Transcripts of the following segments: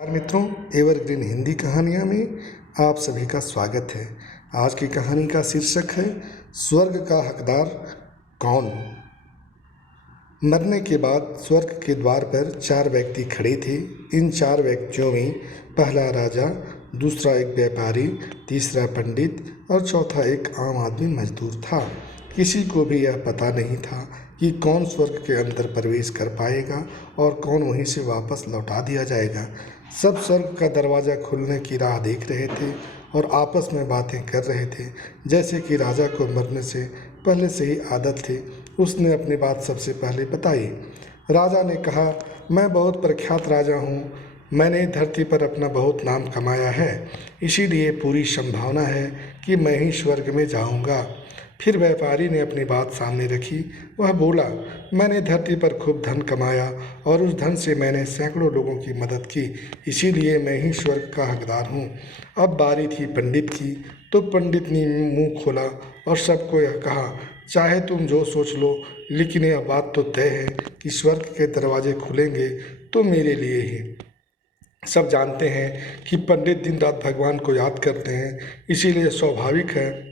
नमस्कार मित्रों, एवरग्रीन हिंदी कहानियाँ में आप सभी का स्वागत है। आज की कहानी का शीर्षक है स्वर्ग का हकदार कौन। मरने के बाद स्वर्ग के द्वार पर 4 व्यक्ति खड़े थे। इन 4 व्यक्तियों में पहला राजा, दूसरा एक व्यापारी, तीसरा पंडित और चौथा एक आम आदमी मजदूर था। किसी को भी यह पता नहीं था कि कौन स्वर्ग के अंदर प्रवेश कर पाएगा और कौन वहीं से वापस लौटा दिया जाएगा। सब स्वर्ग का दरवाज़ा खुलने की राह देख रहे थे और आपस में बातें कर रहे थे। जैसे कि राजा को मरने से पहले से ही आदत थी, उसने अपनी बात सबसे पहले बताई। राजा ने कहा, मैं बहुत प्रख्यात राजा हूँ। मैंने धरती पर अपना बहुत नाम कमाया है, इसीलिए पूरी संभावना है कि मैं ही स्वर्ग में जाऊँगा। फिर व्यापारी ने अपनी बात सामने रखी। वह बोला, मैंने धरती पर खूब धन कमाया और उस धन से मैंने सैकड़ों लोगों की मदद की, इसीलिए मैं ही स्वर्ग का हकदार हूँ। अब बारी थी पंडित की, तो पंडित ने मुंह खोला और सबको यह कहा, चाहे तुम जो सोच लो, लेकिन यह बात तो तय है कि स्वर्ग के दरवाजे खुलेंगे तो मेरे लिए ही। सब जानते हैं कि पंडित दिन रात भगवान को याद करते हैं, इसीलिए स्वाभाविक है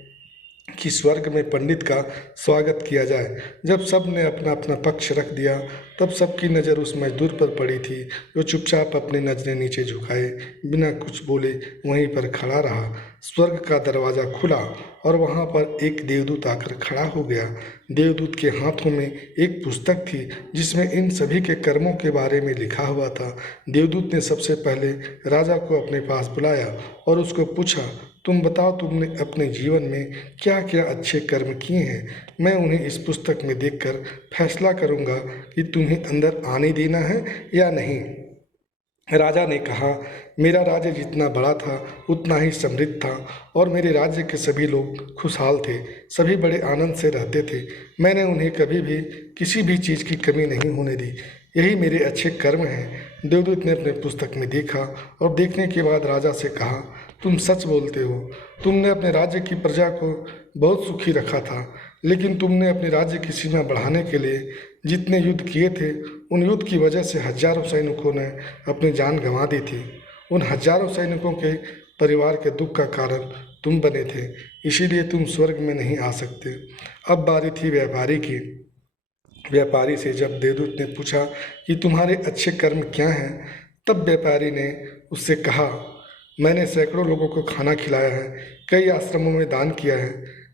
कि स्वर्ग में पंडित का स्वागत किया जाए। जब सब ने अपना अपना पक्ष रख दिया, तब सबकी नज़र उस मजदूर पर पड़ी थी जो चुपचाप अपनी नज़रें नीचे झुकाए बिना कुछ बोले वहीं पर खड़ा रहा। स्वर्ग का दरवाज़ा खुला और वहाँ पर एक देवदूत आकर खड़ा हो गया। देवदूत के हाथों में एक पुस्तक थी जिसमें इन सभी के कर्मों के बारे में लिखा हुआ था। देवदूत ने सबसे पहले राजा को अपने पास बुलाया और उसको पूछा, तुम बताओ, तुमने अपने जीवन में क्या क्या अच्छे कर्म किए हैं। मैं उन्हें इस पुस्तक में देखकर फैसला करूंगा कि तुम्हें अंदर आने देना है या नहीं। राजा ने कहा, मेरा राज्य जितना बड़ा था उतना ही समृद्ध था और मेरे राज्य के सभी लोग खुशहाल थे। सभी बड़े आनंद से रहते थे। मैंने उन्हें कभी भी किसी भी चीज़ की कमी नहीं होने दी। यही मेरे अच्छे कर्म हैं। देवदूत ने अपने पुस्तक में देखा और देखने के बाद राजा से कहा, तुम सच बोलते हो। तुमने अपने राज्य की प्रजा को बहुत सुखी रखा था, लेकिन तुमने अपने राज्य की सीमा बढ़ाने के लिए जितने युद्ध किए थे, उन युद्ध की वजह से हजारों सैनिकों ने अपनी जान गंवा दी थी। उन हजारों सैनिकों के परिवार के दुख का कारण तुम बने थे, इसीलिए तुम स्वर्ग में नहीं आ सकते। अब बारी थी व्यापारी की। व्यापारी से जब देवदूत ने पूछा कि तुम्हारे अच्छे कर्म क्या हैं, तब व्यापारी ने उससे कहा, मैंने सैकड़ों लोगों को खाना खिलाया है, कई आश्रमों में दान किया है,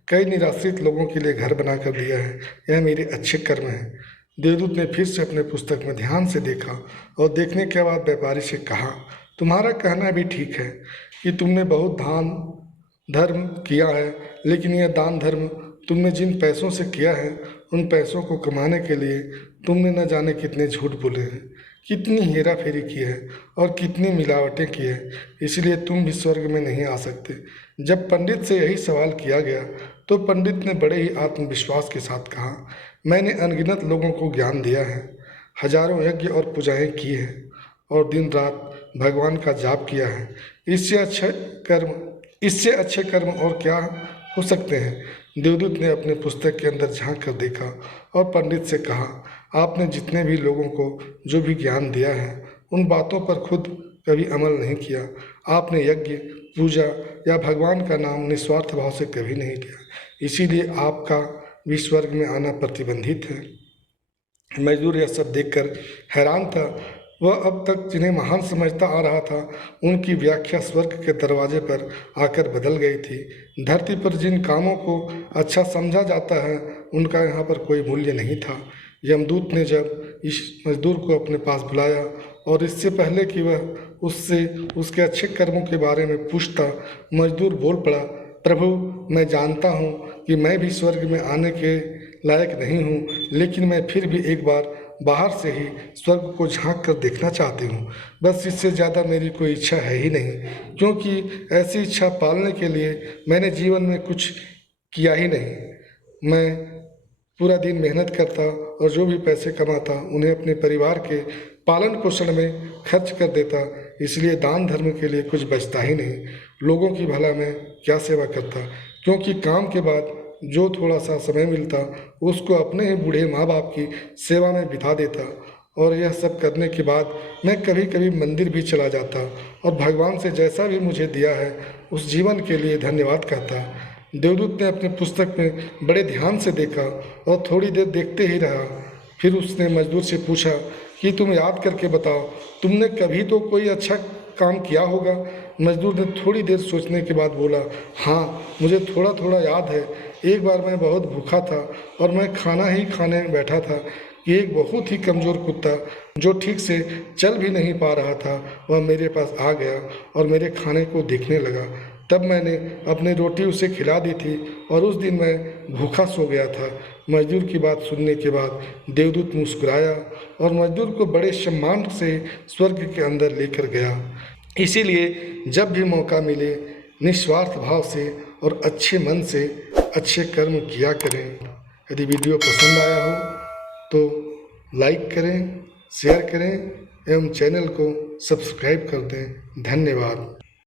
कई निराश्रित लोगों के लिए घर बनाकर दिया है। यह मेरे अच्छे कर्म हैं। देवदूत ने फिर से अपने पुस्तक में ध्यान से देखा और देखने के बाद व्यापारी से कहा, तुम्हारा कहना भी ठीक है कि तुमने बहुत दान धर्म किया है, लेकिन यह दान धर्म तुमने जिन पैसों से किया है, उन पैसों को कमाने के लिए तुमने न जाने कितने झूठ बोले हैं, कितनी हेरा फेरी की है और कितनी मिलावटें की है, इसलिए तुम भी स्वर्ग में नहीं आ सकते। जब पंडित से यही सवाल किया गया तो पंडित ने बड़े ही आत्मविश्वास के साथ कहा, मैंने अनगिनत लोगों को ज्ञान दिया है, हजारों यज्ञ और पूजाएं की हैं और दिन रात भगवान का जाप किया है। इससे अच्छे कर्म और क्या हो सकते हैं। देवदूत ने अपने पुस्तक के अंदर झांक कर देखा और पंडित से कहा, आपने जितने भी लोगों को जो भी ज्ञान दिया है, उन बातों पर खुद कभी अमल नहीं किया। आपने यज्ञ, पूजा या भगवान का नाम निस्वार्थ भाव से कभी नहीं लिया, इसीलिए आपका भी स्वर्ग में आना प्रतिबंधित है। मजदूर यह सब देखकर हैरान था। वह अब तक जिन्हें महान समझता आ रहा था, उनकी व्याख्या स्वर्ग के दरवाजे पर आकर बदल गई थी। धरती पर जिन कामों को अच्छा समझा जाता है, उनका यहाँ पर कोई मूल्य नहीं था। यमदूत ने जब इस मजदूर को अपने पास बुलाया और इससे पहले कि वह उससे उसके अच्छे कर्मों के बारे में पूछता, मजदूर बोल पड़ा, प्रभु, मैं जानता हूँ कि मैं भी स्वर्ग में आने के लायक नहीं हूँ, लेकिन मैं फिर भी एक बार बाहर से ही स्वर्ग को झांक कर देखना चाहती हूँ। बस इससे ज़्यादा मेरी कोई इच्छा है ही नहीं, क्योंकि ऐसी इच्छा पालने के लिए मैंने जीवन में कुछ किया ही नहीं। मैं पूरा दिन मेहनत करता और जो भी पैसे कमाता उन्हें अपने परिवार के पालन पोषण में खर्च कर देता, इसलिए दान धर्म के लिए कुछ बचता ही नहीं। लोगों की भला मैं क्या सेवा करता, क्योंकि काम के बाद जो थोड़ा सा समय मिलता उसको अपने ही बूढ़े माँ बाप की सेवा में बिता देता और यह सब करने के बाद मैं कभी कभी मंदिर भी चला जाता और भगवान से जैसा भी मुझे दिया है उस जीवन के लिए धन्यवाद कहता। देवदूत ने अपनी पुस्तक में बड़े ध्यान से देखा और थोड़ी देर देखते ही रहा। फिर उसने मजदूर से पूछा कि तुम याद करके बताओ, तुमने कभी तो कोई अच्छा काम किया होगा। मजदूर ने थोड़ी देर सोचने के बाद बोला, हाँ, मुझे थोड़ा थोड़ा याद है। एक बार मैं बहुत भूखा था और मैं खाना ही खाने बैठा था कि एक बहुत ही कमज़ोर कुत्ता जो ठीक से चल भी नहीं पा रहा था वह मेरे पास आ गया और मेरे खाने को देखने लगा। तब मैंने अपनी रोटी उसे खिला दी थी और उस दिन मैं भूखा सो गया था। मजदूर की बात सुनने के बाद देवदूत मुस्कुराया और मजदूर को बड़े सम्मान से स्वर्ग के अंदर लेकर गया। इसीलिए जब भी मौका मिले निस्वार्थ भाव से और अच्छे मन से अच्छे कर्म किया करें। यदि वीडियो पसंद आया हो तो लाइक करें, शेयर करें एवं चैनल को सब्सक्राइब कर दें। धन्यवाद।